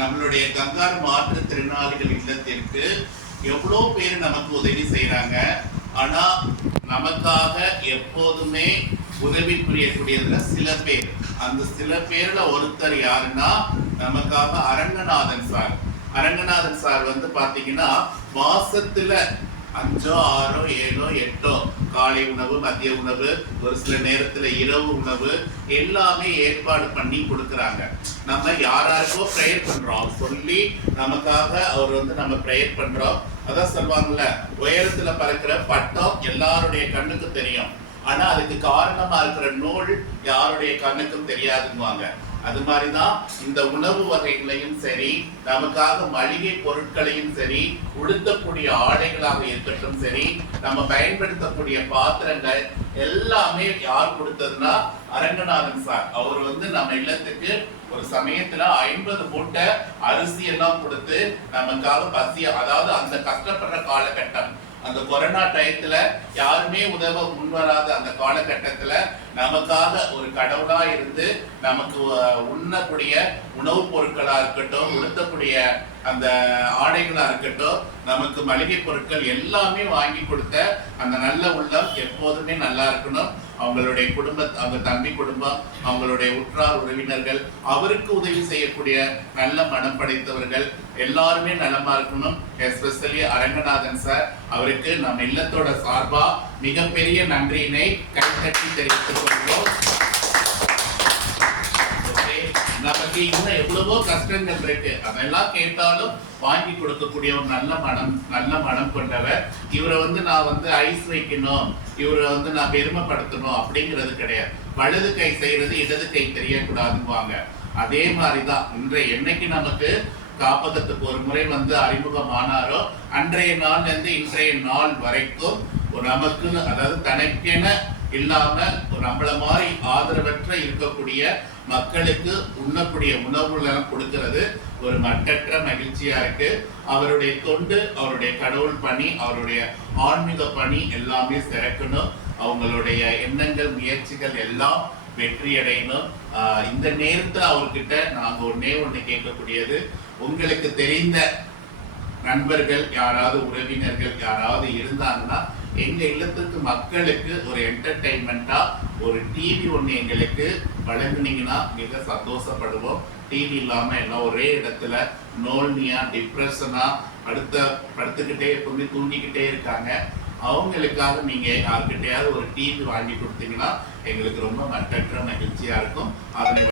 நம்மளுடைய கங்கார் மாற்றுத்திறனாளிகள் இல்லத்திற்கு எவ்வளோ பேர் நமக்கு உதவி செய்யறாங்க. ஆனா நமக்காக எப்போதுமே உதவி புரியக்கூடியதுல சில பேர், அந்த சில பேர்ல ஒருத்தர் யாருன்னா நமக்காக அரங்கநாதன் சார். அரங்கநாதன் சார் வந்து பாத்தீங்கன்னா மாசத்துல 5, 6, 7, 8 காலை உணவு, மதிய உணவு, ஒரு சில நேரத்துல இரவு உணவு எல்லாமே ஏற்பாடு பண்ணி கொடுக்குறாங்க. நம்ம யாராருக்கோ ப்ரேயர் பண்றோம் சொல்லி நமக்காக அவர் வந்து நம்ம ப்ரேயர் பண்றோம். அதான் சொல்லுவாங்கல்ல, உயரத்துல பறக்கிற பட்டம் எல்லாருடைய கண்ணுக்கு தெரியும், ஆனா அதுக்கு காரணமா இருக்கிற நூல் யாருடைய கண்ணுக்கும் தெரியாதுங்குவாங்க. அது மாதிரிதான் இந்த உணவு வகைகளையும் சரி, நமக்காக மளிகை பொருட்களையும் சரி, உடுத்தக்கூடிய ஆடைகளாக இருக்கட்டும் சரி, நம்ம பயன்படுத்தக்கூடிய பாத்திரங்கள் எல்லாமே யார் கொடுத்ததுன்னா அரங்கநாதன் சார். அவர் வந்து நம்ம இல்லத்துக்கு ஒரு சமயத்துல 50 மூட்டை அரிசி எல்லாம் கொடுத்து நமக்காக பசிய, அதாவது அந்த கஷ்டப்படுற காலகட்டம், அந்த கொரோனா டயத்துல யாருமே உதவ முன்வராத அந்த காலகட்டத்துல நமக்காக ஒரு கடவுளா இருந்து நமக்கு உண்ணக்கூடிய உணவுப் பொருட்களா இருக்கட்டும், உடுத்தக்கூடிய அந்த ஆடைகளா இருக்கட்டும், நமக்கு மளிகை பொருட்கள் எல்லாமே வாங்கி கொடுத்த அந்த நல்ல உள்ளம் எப்போதுமே நல்லா இருக்கணும். அவங்களுடைய அவங்க தம்பி குடும்பம், அவங்களுடைய உற்றார் உறவினர்கள், அவருக்கு உதவி செய்யக்கூடிய நல்ல மனம் படைத்தவர்கள் எல்லாருமே நலமா இருக்கணும். எஸ்பெஷலி அரங்கநாதன் சார், அவருக்கு நம்ம இல்லத்தோட சார்பா மிகப்பெரிய நன்றியினை கைத்தட்டி தெரிவித்துக் கொள்கிறோம். நமக்கு இன்னும் எவ்வளவோ கஷ்டங்கள் இருக்கு, அதெல்லாம் கேட்டாலும் வாங்கி கொடுக்கக்கூடிய ஒரு நல்ல மனம் கொண்டவர். இவரை வந்து நான் வந்து ஐஸ் வைக்கணும், இவரை வந்து நான் பெருமைப்படுத்தணும் அப்படிங்கிறது கிடையாது. வலது கை செய்யறது இடது கை தெரியக்கூடாதுவாங்க. அதே மாதிரிதான் என்னைக்கு நமக்கு காப்பகத்துக்கு ஒரு முறை வந்து அறிமுகமானாரோ அன்றைய நாள்ல இருந்து இன்றைய நாள் வரைக்கும் நமக்கு, அதாவது தனக்கென இல்லாம நம்மள மாதிரி ஆதரவற்ற இருக்கக்கூடிய மக்களுக்கு உண்ணக்கூடிய உணவுகள் கொடுக்கிறது ஒரு மட்டற்ற மகிழ்ச்சியா இருக்கு. அவருடைய தொண்டு, அவருடைய கடவுள் பணி, அவருடைய ஆன்மீக பணி எல்லாமே சிறக்கணும். அவங்களுடைய எண்ணங்கள், முயற்சிகள் எல்லாம் வெற்றி அடையணும். இந்த நேரத்தில் அவர்கிட்ட நாங்க ஒண்ணு கேட்கக்கூடியது, உங்களுக்கு தெரிந்த நண்பர்கள் யாராவது, உறவினர்கள் யாராவது இருந்தாங்கன்னா எங்க இல்லத்துக்கு மக்களுக்கு ஒரு என்டர்டைன்மெண்டா ஒரு டிவி ஒண்ணு எங்களுக்கு வழங்குனீங்கன்னா மிக சந்தோஷப்படுவோம். டிவி இல்லாம எல்லாம் ஒரே இடத்துல நோல்னியா, டிப்ரெஷனா படுத்துக்கிட்டே எப்பவுமே தூங்கிக்கிட்டே இருக்காங்க. அவங்களுக்காக நீங்க யாருக்கிட்டையாவது ஒரு டிவி வாங்கி கொடுத்தீங்கன்னா எங்களுக்கு ரொம்ப மட்டற்ற மகிழ்ச்சியா இருக்கும். அதனை